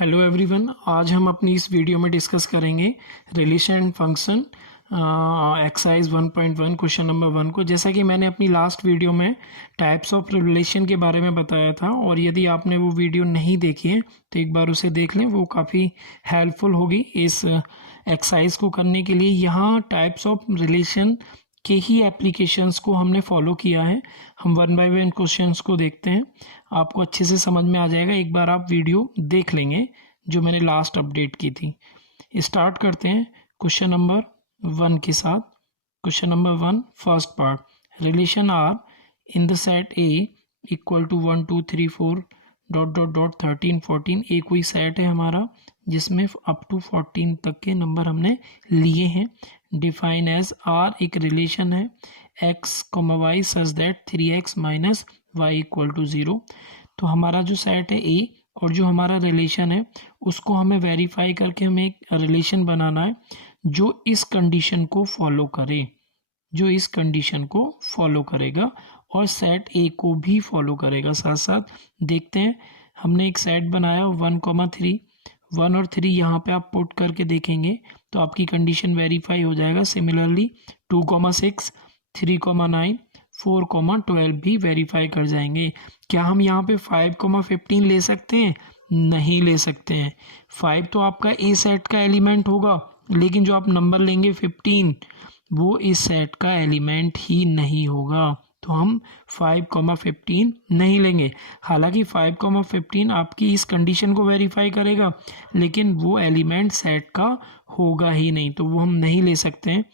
Hello everyone, आज हम अपनी इस वीडियो में डिस्कस करेंगे relation function exercise 1.1 question number 1 को। जैसा कि मैंने अपनी लास्ट वीडियो में टाइप्स ऑफ रिलेशन के बारे में बताया था, और यदि आपने वो वीडियो नहीं देखी है तो एक बार उसे देख लें, वो काफ़ी हेल्पफुल होगी इस एक्सरसाइज को करने के लिए। यहाँ टाइप्स ऑफ रिलेशन के ही एप्लीकेशंस को हमने फॉलो किया है। हम 1 बाय 1 क्वेश्चंस को देखते हैं, आपको अच्छे से समझ में आ जाएगा। एक बार आप वीडियो देख लेंगे जो मैंने लास्ट अपडेट की थी। स्टार्ट करते हैं क्वेश्चन नंबर 1 के साथ। Question number 1 first part, relation R in the set A equal to 1 2 3 4 dot dot dot 13 14। एक कोई सेट है हमारा जिसमें अप टू 14 तक के नंबर हमने लिए हैं। डिफाइन एज आर एक रिलेशन है x comma y such that 3x minus y equal to 0। तो हमारा जो सेट है ए और जो हमारा रिलेशन है उसको हमें वेरीफाई करके हमें एक रिलेशन बनाना है जो इस कंडीशन को फॉलो करे, जो इस कंडीशन को फॉलो करेगा और सेट ए को भी फॉलो करेगा। साथ साथ देखते हैं, हमने एक सेट बनाया 1,3, 1 और 3 यहाँ पे आप पुट करके देखेंगे तो आपकी कंडीशन वेरीफाई हो जाएगा। सिमिलरली 2,6, 3,9, 4,12 भी वेरीफाई कर जाएंगे। क्या हम यहाँ पे 5,15 ले सकते हैं? नहीं ले सकते हैं। 5 तो आपका ए सेट का एलिमेंट होगा, लेकिन जो आप नंबर लेंगे 15 वो इस सेट का एलिमेंट ही नहीं होगा, तो हम 5,15 नहीं लेंगे। हालांकि 5,15 आपकी इस कंडीशन को वेरीफाई करेगा, लेकिन वो एलिमेंट सेट का होगा ही नहीं, तो वो हम नहीं ले सकते हैं।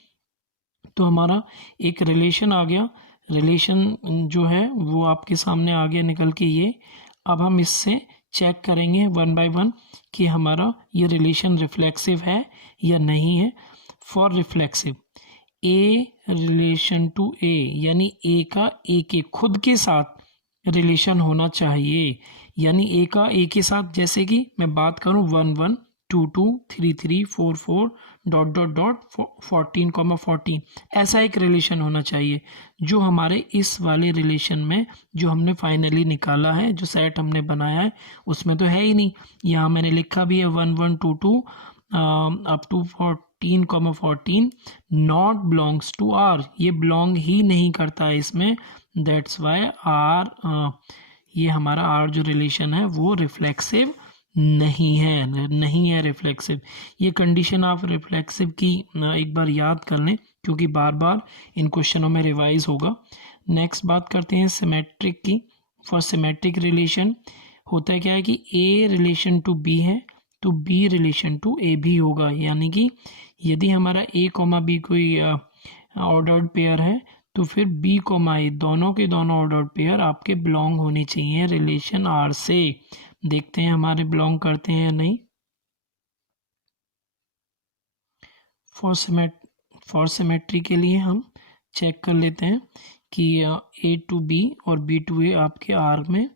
तो हमारा एक रिलेशन आ गया। रिलेशन जो है वो आपके सामने आ गया निकल के ये। अब हम इससे चेक करेंगे 1 बाय 1 कि हमारा ये रिलेशन रिफ्लेक्सिव है या नहीं है। For reflexive A relation to A, यानी ए का ए के खुद के साथ रिलेशन होना चाहिए, यानी ए का ए के साथ, जैसे कि मैं बात करूं 1 1 2 2 3 3 4 4 डॉट डॉट डॉट 14,14, ऐसा एक रिलेशन होना चाहिए जो हमारे इस वाले रिलेशन में जो हमने फाइनली निकाला है, जो सेट हमने बनाया है उसमें तो है ही नहीं। यहाँ मैंने लिखा भी है 1 1 2 2 up to 14,14 not belongs to R, ये बिलोंग ही नहीं करता है इसमें। दैट्स वाई आर, ये हमारा आर जो रिलेशन है वो रिफ्लेक्सिव नहीं है रिफ्लेक्सिव। ये कंडीशन आप रिफ्लेक्सिव की एक बार याद कर लें, क्योंकि बार बार इन क्वेश्चनों में रिवाइज होगा। नेक्स्ट बात करते हैं सिमेट्रिक की। फॉर सिमेट्रिक रिलेशन होता क्या है कि ए रिलेशन टू बी है तो बी रिलेशन टू ए भी होगा, यानी कि यदि हमारा ए कॉमा बी कोई ऑर्डर्ड पेयर है तो फिर बी कॉमा ए दोनों के दोनों ऑर्डर्ड पेयर आपके बिलोंग होने चाहिए रिलेशन आर से। देखते हैं हमारे बिलोंग करते हैं या नहीं। फॉर सिमेट्री के लिए हम चेक कर लेते हैं कि ए टू बी और बी टू ए आपके आर में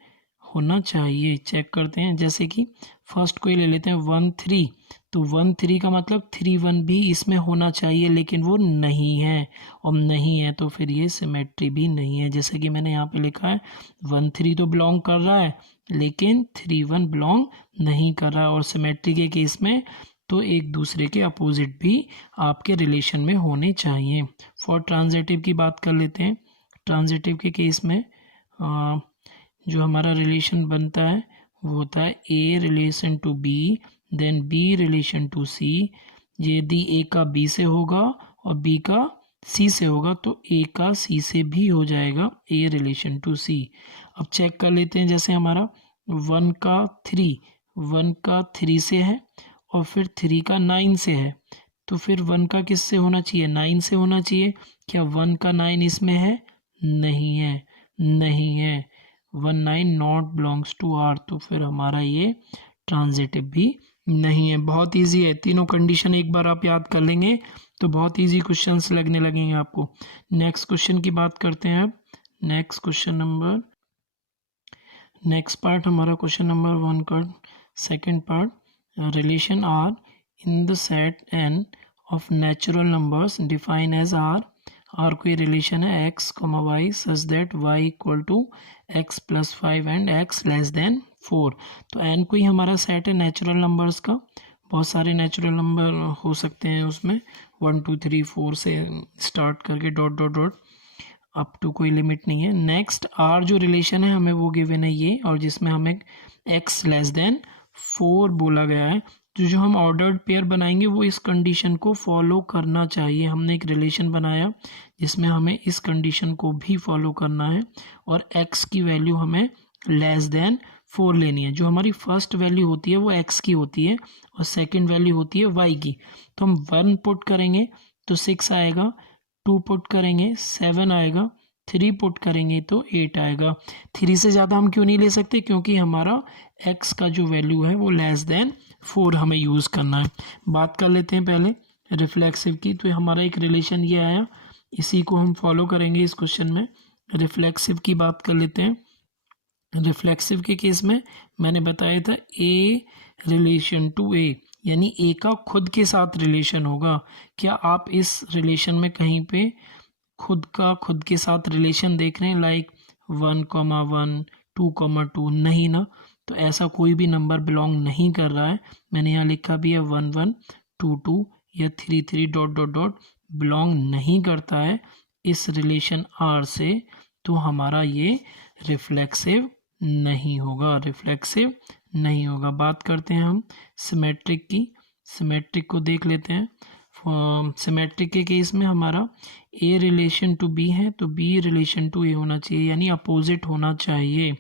होना चाहिए। चेक करते हैं, जैसे कि फर्स्ट को ही ले लेते हैं 1 3, तो 1 3 का मतलब 3 1 भी इसमें होना चाहिए, लेकिन वो नहीं है, और नहीं है तो फिर ये सिमेट्री भी नहीं है। जैसे कि मैंने यहाँ पे लिखा है 1 3 तो बिलोंग कर रहा है, लेकिन 3 1 बिलोंग नहीं कर रहा है। और सिमेट्री के केस में तो एक दूसरे के अपोजिट भी आपके रिलेशन में होने चाहिए। फॉर ट्रांजिटिव की बात कर लेते हैं। ट्रांजिटिव के केस में जो हमारा रिलेशन बनता है वो होता है A relation to B, then B relation to C. यदि ए का बी से होगा और बी का सी से होगा तो ए का सी से भी हो जाएगा ए रिलेशन टू सी। अब चेक कर लेते हैं, जैसे हमारा 1 का 3 से है और फिर 3 का 9 से है, तो फिर 1 का किस से होना चाहिए? 9 से होना चाहिए। क्या 1 का 9 इसमें है? नहीं है, नहीं है। 1 9 नॉट बिलोंग्स टू आर, तो फिर हमारा ये ट्रांजिटिव भी नहीं है। बहुत इजी है, तीनों कंडीशन एक बार आप याद कर लेंगे तो बहुत इजी क्वेश्चंस लगने लगेंगे आपको। नेक्स्ट क्वेश्चन की बात करते हैं अब। नेक्स्ट पार्ट हमारा क्वेश्चन नंबर 1 का second part, relation R in the set N of natural numbers define as R. R कोई रिलेशन है x, y such that y equal to x + 5 and x < 4। तो n कोई हमारा set है natural numbers का, बहुत सारे नेचुरल नंबर हो सकते हैं उसमें, 1 2 3 4 से स्टार्ट करके dot dot dot up to कोई लिमिट नहीं है। नेक्स्ट आर जो रिलेशन है हमें वो गिवन है ये, और जिसमें हमें x लेस देन 4 बोला गया है। तो जो हम ऑर्डर्ड पेयर बनाएंगे वो इस कंडीशन को फॉलो करना चाहिए। हमने एक रिलेशन बनाया जिसमें हमें इस कंडीशन को भी फॉलो करना है, और x की वैल्यू हमें लेस देन 4 लेनी है। जो हमारी फर्स्ट वैल्यू होती है वो x की होती है, और सेकंड वैल्यू होती है y की। तो हम 1 पुट करेंगे तो 6 आएगा, 2 पुट करेंगे 7 आएगा, 3 पुट करेंगे तो 8 आएगा। 3 से ज़्यादा हम क्यों नहीं ले सकते? क्योंकि हमारा x का जो वैल्यू है वो लेस देन 4 हमें यूज़ करना है। बात कर लेते हैं पहले रिफ्लेक्सिव की। तो हमारा एक रिलेशन ये आया, इसी को हम फॉलो करेंगे इस क्वेश्चन में। रिफ्लेक्सिव की बात कर लेते हैं। रिफ्लेक्सिव के केस में मैंने बताया था ए रिलेशन टू ए, यानी ए का खुद के साथ रिलेशन होगा। क्या आप इस रिलेशन में कहीं पे खुद के साथ रिलेशन देख रहे हैं, लाइक 1,1 2,2? नहीं ना, तो ऐसा कोई भी नंबर बिलोंग नहीं कर रहा है। मैंने यहाँ लिखा भी है 1 1 2 2 या 3 3 डॉट डॉट डॉट बिलोंग नहीं करता है इस रिलेशन आर से, तो हमारा ये रिफ्लेक्सिव नहीं होगा, रिफ्लेक्सिव नहीं होगा। बात करते हैं हम सिमेट्रिक की। सिमेट्रिक को देख लेते हैं। सिमेट्रिक के केस में हमारा ए रिलेशन टू बी है, तो बी रिलेशन टू ए होना चाहिए, यानी अपोजिट होना चाहिए,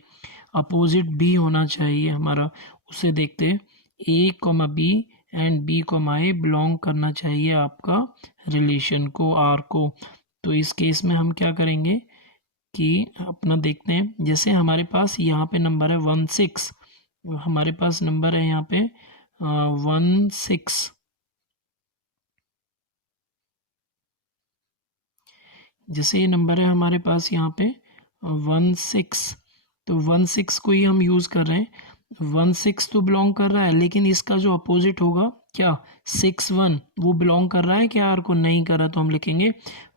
अपोजिट बी होना चाहिए हमारा। उसे देखते हैं, A comma B and B comma A belong करना चाहिए आपका रिलेशन को, आर को। तो इस केस में हम क्या करेंगे कि अपना देखते हैं, जैसे हमारे पास यहाँ पे नंबर है 1 6, हमारे पास नंबर है यहाँ पे 1 6, जैसे ये नंबर है हमारे पास यहाँ पे 1 6, तो 1 6 को ही हम यूज़ कर रहे हैं। 1 6 तो बिलोंग कर रहा है, लेकिन इसका जो अपोजिट होगा क्या 6 1, वो बिलोंग कर रहा है क्या आर को? नहीं कर रहा, तो हम लिखेंगे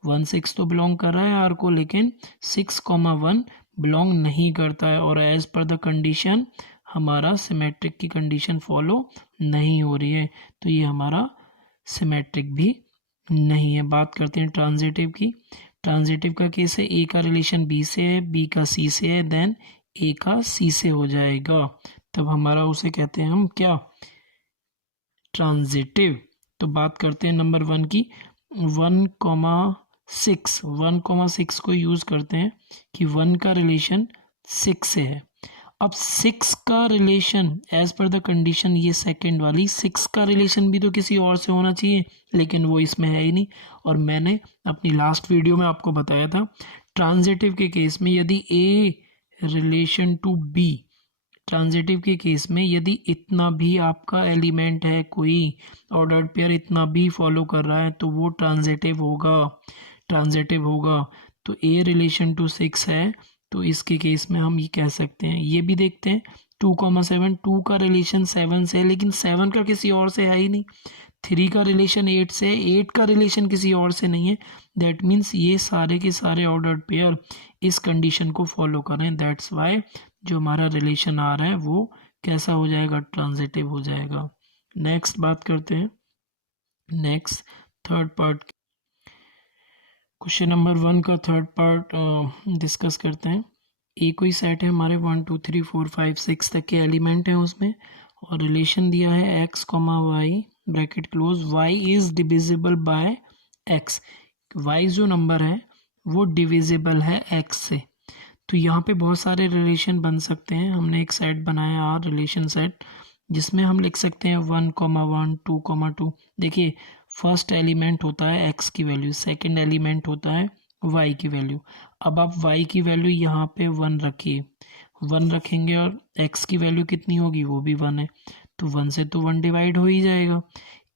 1 6 तो बिलोंग कर रहा है आर को, लेकिन 6,1 बिलोंग नहीं करता है, और एज पर द कंडीशन हमारा सिमेट्रिक की कंडीशन फॉलो नहीं हो रही है, तो ये हमारा सिमेट्रिक भी नहीं है। बात करते हैं ट्रांजिटिव की। ट्रांजिटिव का केस है, ए का रिलेशन बी से है, बी का सी से है, देन ए का सी से हो जाएगा, तब हमारा उसे कहते हैं हम क्या? ट्रांजिटिव। तो बात करते हैं नंबर 1 की। 1,6 को यूज़ करते हैं कि 1 का रिलेशन 6 से है। अब 6 का relation as per the condition, ये सेकंड वाली 6 का रिलेशन भी तो किसी और से होना चाहिए, लेकिन वो इसमें है ही नहीं। और मैंने अपनी लास्ट वीडियो में आपको बताया था, ट्रांजिटिव के केस में यदि ए रिलेशन टू बी, ट्रांजिटिव के केस में यदि इतना भी आपका एलिमेंट है, कोई ऑर्डर्ड पेयर इतना भी फॉलो कर रहा है, तो वो ट्रांजिटिव होगा, ट्रांजिटिव होगा। तो ए रिलेशन टू 6 है, तो इसके केस में हम ये कह सकते हैं। ये भी देखते हैं 2,7, 2 का रिलेशन 7 से है, लेकिन 7 का किसी और से है ही नहीं। 3 का रिलेशन 8 से है, 8 का रिलेशन किसी और से नहीं है। दैट मीन्स ये सारे के सारे ऑर्डर्ड पेयर इस कंडीशन को फॉलो कर रहे हैं। दैट्स वाई जो हमारा रिलेशन आ रहा है वो कैसा हो जाएगा? ट्रांजिटिव हो जाएगा। नेक्स्ट बात करते हैं, next third part, question number 1 का थर्ड पार्ट डिस्कस करते हैं। ए कोई सेट है हमारे 1 2 3 4 5 6 तक के एलिमेंट हैं उसमें, और रिलेशन दिया है x, y bracket close, y is divisible by x। y जो नंबर है वो डिविजिबल है x से। तो यहाँ पे बहुत सारे रिलेशन बन सकते हैं। हमने एक सेट बनाया आर रिलेशन सेट, जिसमें हम लिख सकते हैं 1,1 2,2। देखिए फर्स्ट एलिमेंट होता है x की वैल्यू, सेकंड एलिमेंट होता है y की वैल्यू। अब आप y की वैल्यू यहाँ पे 1 रखिए, 1 रखेंगे, और x की वैल्यू कितनी होगी? वो भी 1 है, तो 1 से तो 1 डिवाइड हो ही जाएगा।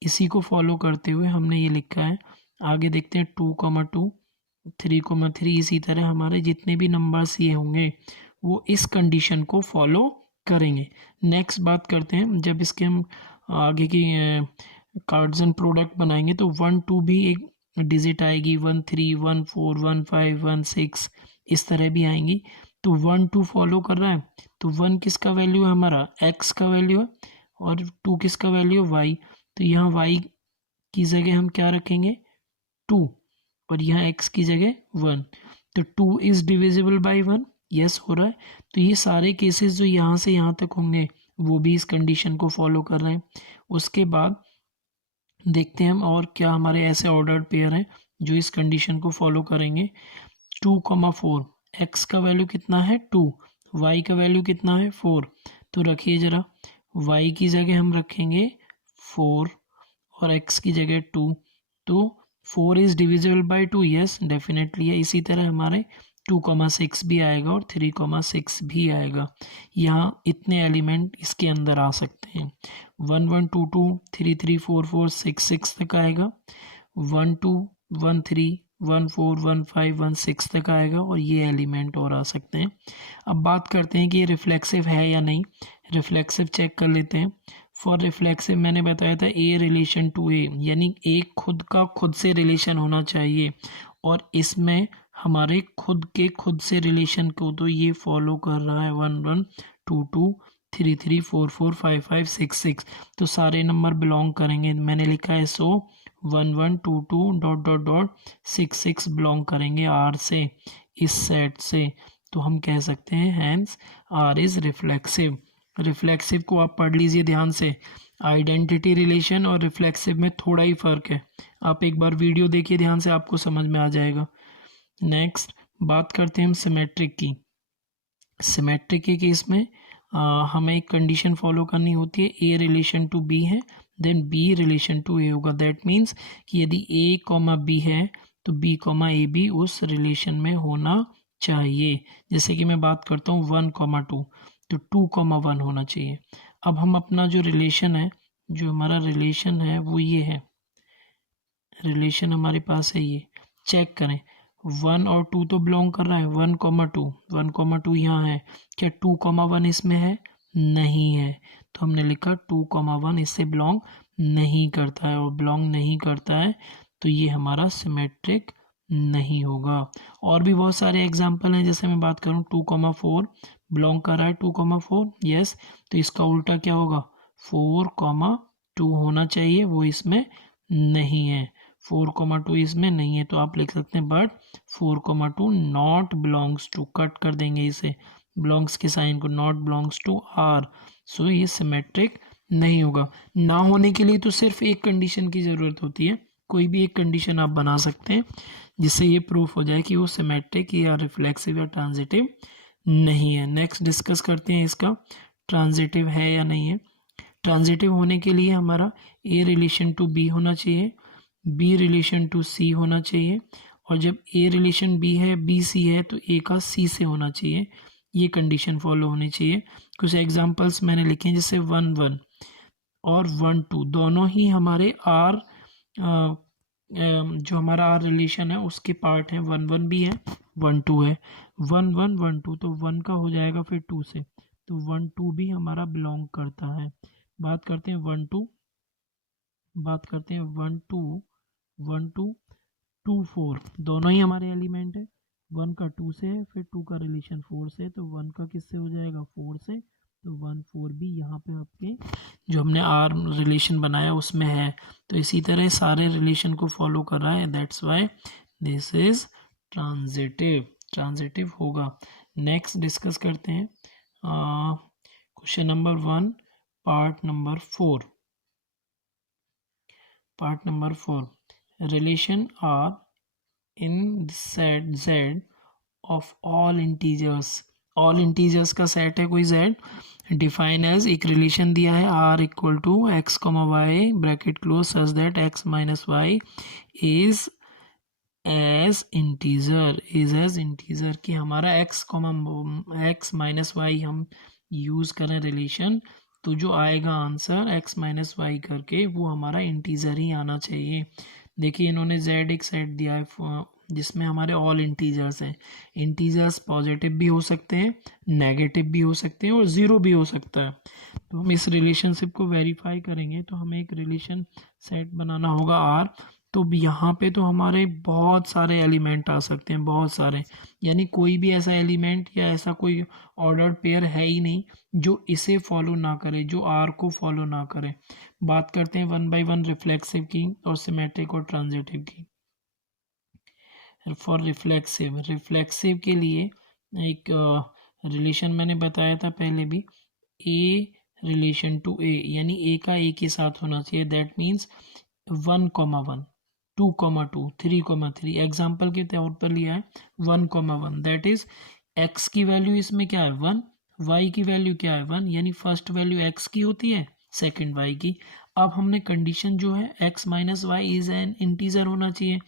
इसी को फॉलो करते हुए हमने ये लिखा है। आगे देखते हैं 2,2 3,3, इसी तरह हमारे जितने भी नंबर्स ये होंगे वो इस कंडीशन को फॉलो करेंगे। नेक्स्ट बात करते हैं, जब इसके हम आगे की कार्ड्स एंड प्रोडक्ट बनाएंगे तो 1 2 भी एक डिजिट आएगी, 1 3 1 4 1 5 1 6 इस तरह भी आएंगी। तो 1 2 फॉलो कर रहा है, तो 1 किसका वैल्यू है हमारा, x का वैल्यू है, और 2 किसका वैल्यू है, y। तो यहाँ y की जगह हम क्या रखेंगे, 2, और यहाँ x की जगह 1। तो 2 इज डिविजिबल बाई 1, यस हो रहा है। तो ये सारे केसेस जो यहाँ से यहाँ तक होंगे वो भी इस कंडीशन को फॉलो कर रहे हैं। उसके बाद देखते हैं हम और क्या हमारे ऐसे ऑर्डर्ड पेयर हैं जो इस कंडीशन को फॉलो करेंगे। 2,4, x का वैल्यू कितना है 2, y का वैल्यू कितना है 4। तो रखिए ज़रा, y की जगह हम रखेंगे 4 और x की जगह 2। तो 4 is divisible by 2, yes definitely है। इसी तरह हमारे 2,6 भी आएगा और 3,6 भी आएगा। यहाँ इतने एलिमेंट इसके अंदर आ सकते हैं। 1 1 2 2 3 3 4 4 6 6 तक आएगा, 1 2 1 3 1 4 1 5 1 6 तक आएगा, और ये एलिमेंट और आ सकते हैं। अब बात करते हैं कि ये रिफ्लेक्सिव है या नहीं। रिफ्लेक्सिव चेक कर लेते हैं। फॉर रिफ्लेक्सिव मैंने बताया था ए रिलेशन टू ए, यानी ए खुद का खुद से रिलेशन होना चाहिए, और इसमें हमारे खुद के खुद से रिलेशन को तो ये फॉलो कर रहा है। 1 1 2 2 3 3 4 4 5 5 6 6, तो सारे नंबर बिलोंग करेंगे। मैंने लिखा है so 1 1 2 2 dot dot dot 6 6 belong करेंगे आर से, इस सेट से। तो हम कह सकते हैं hence R is reflexive. Reflexive को आप पढ़ लीजिए ध्यान से। आइडेंटिटी रिलेशन और रिफ्लेक्सिव में थोड़ा ही फ़र्क है, आप एक बार वीडियो देखिए ध्यान से, आपको समझ में आ जाएगा। नेक्स्ट बात करते हैं हम सिमेट्रिक की। सिमेट्रिक के केस में हमें एक कंडीशन फॉलो करनी होती है, ए रिलेशन टू बी है देन बी रिलेशन टू ए होगा। दैट मीन्स कि यदि ए कॉमा बी है तो बी कॉमा ए भी उस रिलेशन में होना चाहिए। जैसे कि मैं बात करता हूँ 1,2, तो 2,1 होना चाहिए। अब हम अपना जो रिलेशन है, जो हमारा रिलेशन है वो ये है, रिलेशन हमारे पास है ये, चेक करें 1 और 2 तो बिलोंग कर रहा है, 1,2 1,2 यहाँ है, क्या 2,1 इसमें है, नहीं है। तो हमने लिखा 2,1 इससे बिलोंग नहीं करता है, और बिलोंग नहीं करता है तो ये हमारा सिमेट्रिक नहीं होगा। और भी बहुत सारे एग्जाम्पल हैं, जैसे मैं बात करूँ 2,4 बिलोंग कर रहा है 2,4, यस। तो इसका उल्टा क्या होगा, 4,2 होना चाहिए, वो इसमें नहीं है। 4,2 इसमें नहीं है, तो आप लिख सकते हैं but 4,2 not belongs to, cut कर देंगे इसे, बिलोंग्स के साइन को, not belongs to R. So ये सिमेट्रिक नहीं होगा। ना होने के लिए तो सिर्फ एक कंडीशन की ज़रूरत होती है, कोई भी एक कंडीशन आप बना सकते हैं जिससे ये प्रूफ हो जाए कि वो सिमेट्रिक या रिफ्लेक्सिव या ट्रांजिटिव नहीं है। नेक्स्ट डिस्कस करते हैं इसका, ट्रांजिटिव है या नहीं है। ट्रांजिटिव होने के लिए हमारा ए रिलेशन टू बी होना चाहिए, बी रिलेशन टू सी होना चाहिए, और जब ए रिलेशन बी है बी सी है तो ए का सी से होना चाहिए। ये कंडीशन फॉलो होनी चाहिए। कुछ एग्जांपल्स मैंने लिखे हैं, जैसे 1 1 और 1 2 दोनों ही हमारे आर, जो हमारा आर रिलेशन है उसके पार्ट हैं। 1 1 भी है 1 2 है, 1 1 1 2 तो 1 का हो जाएगा फिर 2 से, तो 1 2 भी हमारा बिलोंग करता है। बात करते हैं 1 2, बात करते हैं 1 2 1 2 2 4, दोनों ही हमारे एलिमेंट है। 1 का 2 से है, फिर 2 का रिलेशन 4 से, तो 1 का किससे हो जाएगा 4 से, तो 1 4 भी यहाँ पे आपके जो हमने आर रिलेशन बनाया उसमें है। तो इसी तरह सारे रिलेशन को फॉलो कर रहा है, that's why this is transitive, transitive होगा। नेक्स्ट डिस्कस करते हैं question number 1 part number 4। Part number 4, relation R in set z of all integers. All integers का सेट है कोई z, डिफाइन एज, एक रिलेशन दिया है r equal to x comma y bracket close such that x minus y is as integer, is as integer, कि हमारा x comma x minus Y हम use करें रिलेशन, तो जो आएगा आंसर x माइनस वाई करके वो हमारा इंटीजर ही आना चाहिए। देखिए इन्होंने z एक सेट दिया है जिसमें हमारे ऑल इंटीजर्स हैं। इंटीजर्स पॉजिटिव भी हो सकते हैं, नेगेटिव भी हो सकते हैं और ज़ीरो भी हो सकता है। तो हम इस रिलेशनशिप को वेरीफाई करेंगे, तो हमें एक रिलेशन सेट बनाना होगा R। तो यहाँ पे तो हमारे बहुत सारे एलिमेंट आ सकते हैं, बहुत सारे, यानी कोई भी ऐसा एलिमेंट या ऐसा कोई ऑर्डर्ड पेयर है ही नहीं जो इसे फॉलो ना करे, जो आर को फॉलो ना करे। बात करते हैं वन बाय वन रिफ्लेक्सिव की और सिमेट्रिक और ट्रांजिटिव की। फॉर रिफ्लेक्सिव के लिए एक रिलेशन मैंने बताया था पहले भी, ए रिलेशन टू ए, यानी ए का ए के साथ होना चाहिए। That means 1,1, 2,2, 3,3। एग्जाम्पल के तौर पर लिया है 1,1, दैट इज एक्स की वैल्यू इसमें क्या है 1, वाई की वैल्यू क्या है 1, यानी फर्स्ट वैल्यू एक्स की होती है, सेकंड वाई की। अब हमने कंडीशन जो है x minus y is an integer होना चाहिए,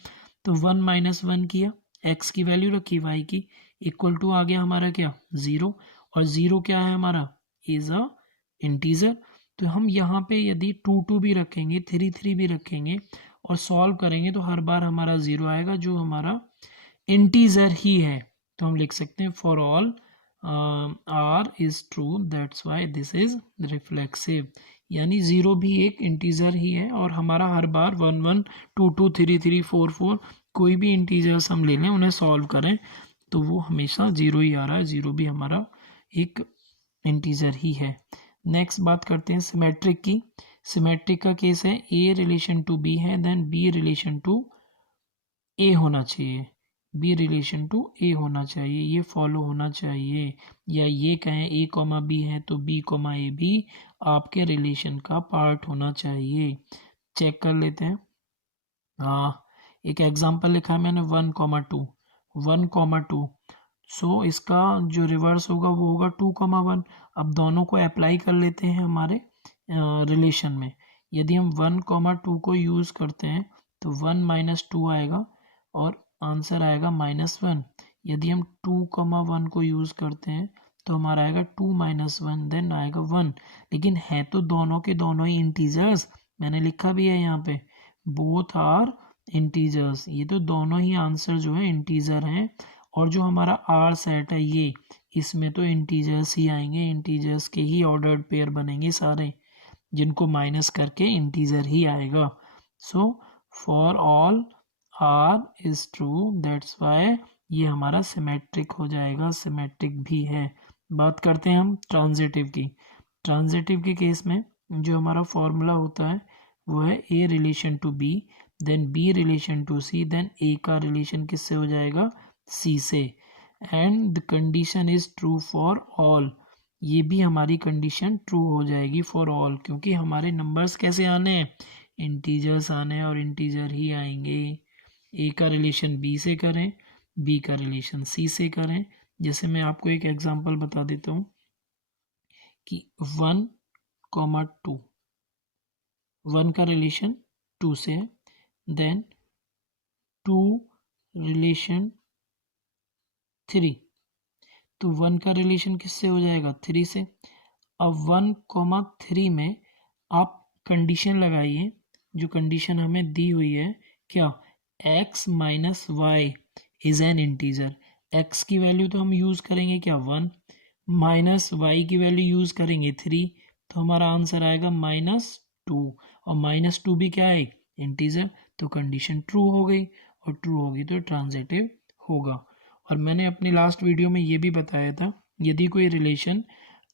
तो 1 माइनस 1 किया, एक्स की वैल्यू रखी वाई की, इक्वल टू आ गया हमारा क्या 0, और 0 क्या है हमारा इज अ इंटीजर। तो हम यहाँ पे यदि 2 भी रखेंगे, 3 भी रखेंगे और सॉल्व करेंगे तो हर बार हमारा 0 आएगा जो हमारा इंटीजर ही है। तो हम लिख सकते हैं for all R is true, that's why this is reflexive, यानी 0 भी एक इंटीजर ही है और हमारा हर बार 1 1 2 2 3 3 4 4 कोई भी इंटीजर्स हम ले लें उन्हें सॉल्व करें तो वो हमेशा 0 ही आ रहा है, 0 भी हमारा एक इंटीजर ही है। नेक्स्ट बात करते हैं सिमेट्रिक की। सिमेट्रिक का केस है ए रिलेशन टू बी है, देन बी रिलेशन टू ए होना चाहिए, बी रिलेशन टू ए होना चाहिए, ये फॉलो होना चाहिए, या ये कहें ए कॉमा बी है तो बी कॉमा ए भी आपके रिलेशन का पार्ट होना चाहिए। चेक कर लेते हैं। एक एग्जांपल लिखा है मैंने 1,2, 1,2, सो इसका जो रिवर्स होगा वो होगा 2,1। अब दोनों को अप्लाई कर लेते हैं हमारे रिलेशन में। यदि हम 1,2 को यूज़ करते हैं तो 1 माइनस 2 आएगा और आंसर आएगा -1। यदि हम 2,1 को यूज़ करते हैं तो हमारा आएगा 2 माइनस 1, देन आएगा 1। लेकिन है तो दोनों के दोनों ही इंटीजर्स, मैंने लिखा भी है यहाँ पे बोथ आर इंटीजर्स, ये तो दोनों ही आंसर जो है इंटीजर हैं। और जो हमारा आर सेट है ये, इसमें तो इंटीजर्स ही आएंगे, इंटीजर्स के ही ऑर्डर्ड पेयर बनेंगे सारे, जिनको माइनस करके इंटीजर ही आएगा। So for all R is true, that's why ये हमारा सिमेट्रिक हो जाएगा, सिमेट्रिक भी है। बात करते हैं हम ट्रांजिटिव की। ट्रांजिटिव के केस में जो हमारा फॉर्मूला होता है वो है A relation to B, then B relation to C, then A का रिलेशन किससे हो जाएगा सी से, and the condition is true for all, ये भी हमारी कंडीशन ट्रू हो जाएगी फॉर ऑल, क्योंकि हमारे नंबर्स कैसे आने हैं इंटीजर्स आने हैं और इंटीजर ही आएंगे। ए का रिलेशन बी से करें, बी का रिलेशन सी से करें। जैसे मैं आपको एक एग्जांपल बता देता हूँ कि 1,2, 1 का रिलेशन 2 से है, देन 2 रिलेशन 3, तो 1 का रिलेशन किससे हो जाएगा 3 से। अब 1,3 में आप कंडीशन लगाइए, जो कंडीशन हमें दी हुई है क्या, x minus y is an integer. x की वैल्यू तो हम यूज़ करेंगे क्या 1, माइनस वाई की वैल्यू यूज़ करेंगे 3, तो हमारा आंसर आएगा -2, और -2 भी क्या है इंटीजर, तो कंडीशन ट्रू हो गई, और ट्रू होगी तो ट्रांजिटिव होगा। और मैंने अपनी लास्ट वीडियो में ये भी बताया था यदि कोई रिलेशन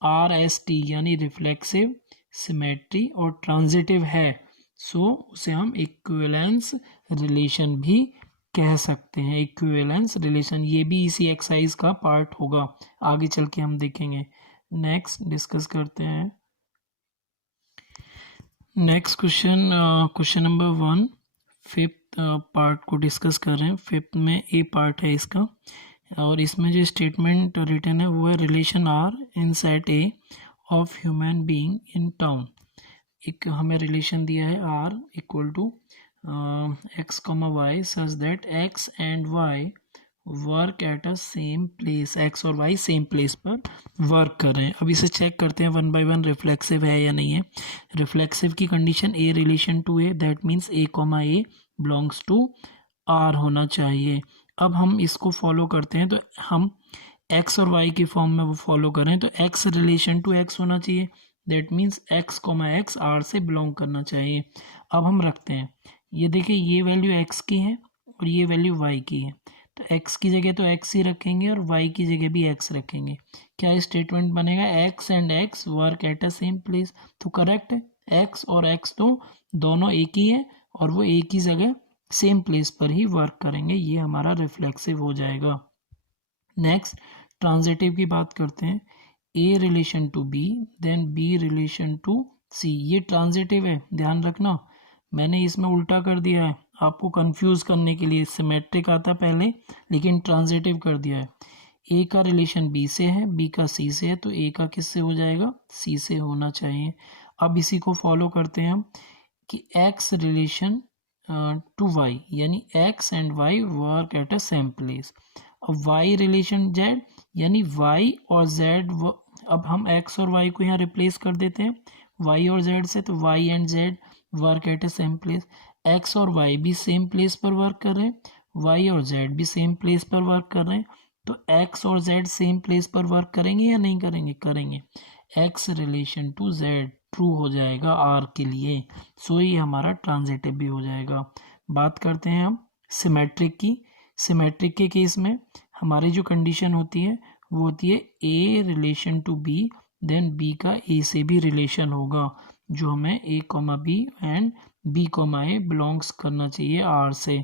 आर एस टी यानी रिफ्लेक्सिव, सिमेट्री और ट्रांजिटिव है सो उसे हम इक्विवेलेंस रिलेशन भी कह सकते हैं। इक्विवेलेंस रिलेशन ये भी इसी एक्सरसाइज का पार्ट होगा, आगे चल के हम देखेंगे। नेक्स्ट डिस्कस करते हैं next question, question number 1 fifth part को डिस्कस कर रहे हैं। फिफ्थ में ए पार्ट है इसका, और इसमें जो स्टेटमेंट रिटन है वो है relation R in set A of human being in town. एक हमें रिलेशन दिया है R equal to x comma y such that x and Y work at a same place, x और वाई सेम प्लेस पर work कर रहे हैं। अब इसे चेक करते हैं 1 बाय 1 रिफ्लेक्सिव है या नहीं है। रिफ्लेक्सिव की condition A relation to A, that means A comma A belongs to R होना चाहिए। अब हम इसको फॉलो करते हैं, तो हम एक्स और वाई की फॉर्म में वो फॉलो करें तो एक्स रिलेशन टू एक्स होना चाहिए, that means x, x R से बिलोंग करना चाहिए। अब हम रखते हैं, ये देखिए ये वैल्यू x की है और ये वैल्यू y की है, तो x की जगह तो x ही रखेंगे और y की जगह भी x रखेंगे। क्या स्टेटमेंट बनेगा, x and x work at a same place. तो करेक्ट है, x और x तो दोनों एक ही है और वो एक ही जगह सेम प्लेस पर ही वर्क करेंगे, ये हमारा रिफ्लेक्सिव हो जाएगा। नेक्स्ट ट्रांजिटिव की बात करते हैं, A relation to B then B relation to C. ये ट्रांजिटिव है, ध्यान रखना, मैंने इसमें उल्टा कर दिया है आपको कंफ्यूज करने के लिए। सिमेट्रिक आता पहले लेकिन ट्रांजिटिव कर दिया है। ए का रिलेशन बी से है, बी का सी से है, तो ए का किससे हो जाएगा, सी से होना चाहिए। अब इसी को फॉलो करते हैं हम कि एक्स रिलेशन टू वाई, यानी x and Y work at a same place. अब वाई रिलेशन जेड, यानी वाई और जेड, अब हम एक्स और वाई को यहाँ रिप्लेस कर देते हैं वाई और जेड से, तो y and Z work at a same place. X और वाई भी सेम प्लेस पर वर्क कर रहे हैं, वाई और जेड भी सेम प्लेस पर वर्क कर रहे हैं, तो एक्स और जेड सेम प्लेस पर वर्क करेंगे या नहीं करेंगे, करेंगे। X relation to Z true हो जाएगा आर के लिए, सो ये हमारा ट्रांजिटिव भी हो जाएगा। बात करते हैं हम सिमेट्रिक की। सिमेट्रिक के केस में हमारी जो कंडीशन होती है वो होती है A relation to B, then B का ए से भी रिलेशन होगा, जो हमें A comma B and B comma A belongs करना चाहिए आर से।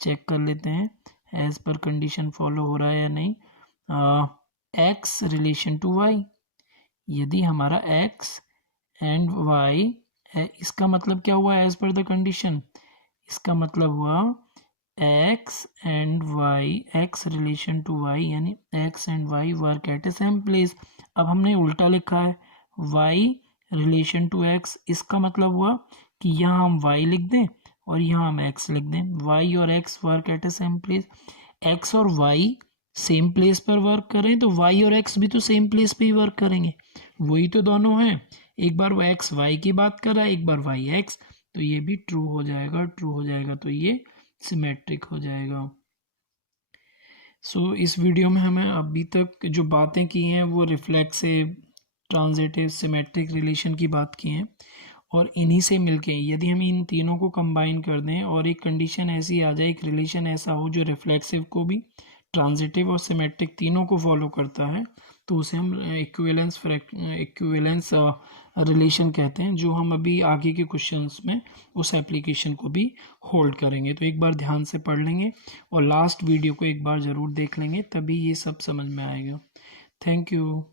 चेक कर लेते हैं एज पर कंडीशन फॉलो हो रहा है या नहीं। एक्स रिलेशन टू वाई, यदि हमारा एक्स एंड वाई है, इसका मतलब क्या हुआ एज पर द कंडीशन, इसका मतलब हुआ X and Y, X relation to Y, यानी x and Y work at a same place. अब हमने उल्टा लिखा है वाई रिलेशन टू एक्स, इसका मतलब हुआ कि यहाँ हम वाई लिख दें और यहाँ हम एक्स लिख दें, वाई और x work at a same place. X और वाई सेम प्लेस पर वर्क करें तो वाई और एक्स भी तो सेम प्लेस पे ही वर्क करेंगे, वही तो दोनों हैं। एक बार वो एक्स वाई की बात कर रहा है, एक बार वाई एक्स, तो ये भी ट्रू हो जाएगा, ट्रू हो जाएगा, तो ये सिमेट्रिक हो जाएगा। सो इस वीडियो में हमें अभी तक जो बातें की हैं वो रिफ्लेक्सिव, ट्रांजिटिव, सिमेट्रिक रिलेशन की बात की हैं, और इन्हीं से मिलके यदि हम इन तीनों को कंबाइन कर दें और एक कंडीशन ऐसी आ जाए, एक रिलेशन ऐसा हो जो रिफ्लेक्सिव को भी, ट्रांजिटिव और सिमेट्रिक तीनों को फॉलो करता है, तो उसे हम इक्विवेलेंस रिलेशन कहते हैं, जो हम अभी आगे के क्वेश्चंस में उस एप्लीकेशन को भी होल्ड करेंगे। तो एक बार ध्यान से पढ़ लेंगे और लास्ट वीडियो को एक बार ज़रूर देख लेंगे, तभी ये सब समझ में आएगा। Thank you.